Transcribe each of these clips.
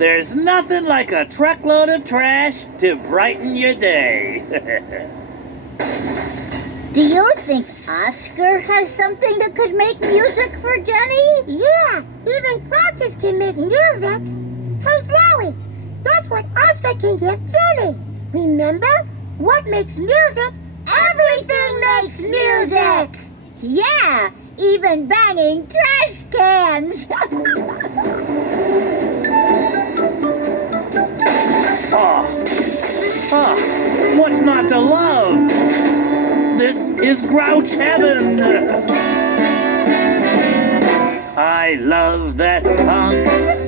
There's nothing like a truckload of trash to brighten your day. Do you think Oscar has something that could make music for Jenny? Yeah, even Francis can make music. Hey, Zoe, that's what Oscar can give Jenny. Remember? What makes music? Everything makes music! Yeah, even banging trash cans. What's not to love? This is Grouch Heaven. I love that honk,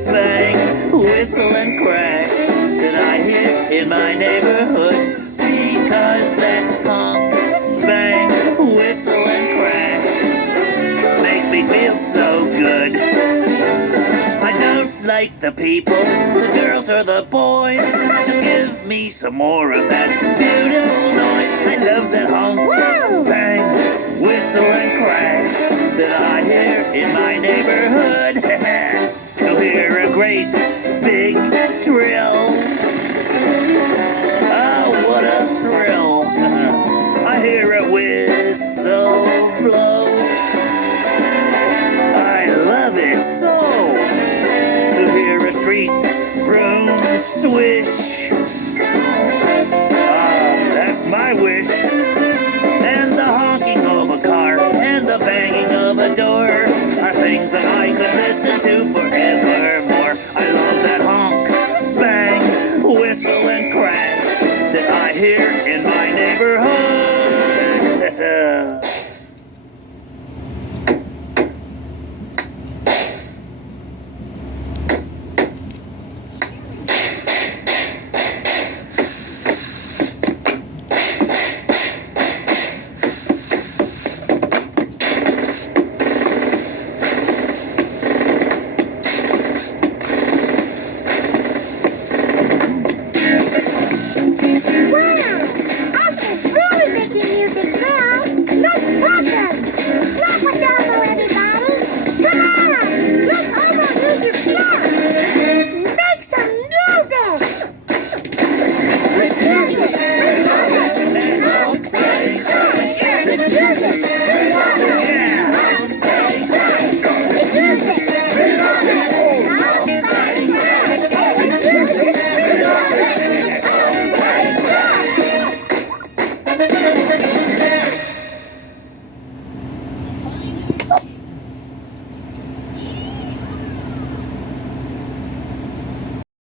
bang, whistle and crash that I hear in my neighborhood. Because that honk, bang, whistle and crash makes me feel so good. I don't like the people, the girls or the boys. Just give me some more of that beautiful noise. I love that honk, bang, whistle and crash that I hear in my neighborhood. You'll hear a great big drill. Oh, what a thrill. I hear a whistle blow. I love it so. To hear a street broom swish. That's my wish. And the honking of a car and the banging of a door are things that I could listen to forevermore. I love that honk, bang, whistle and crash that I hear in my neighborhood.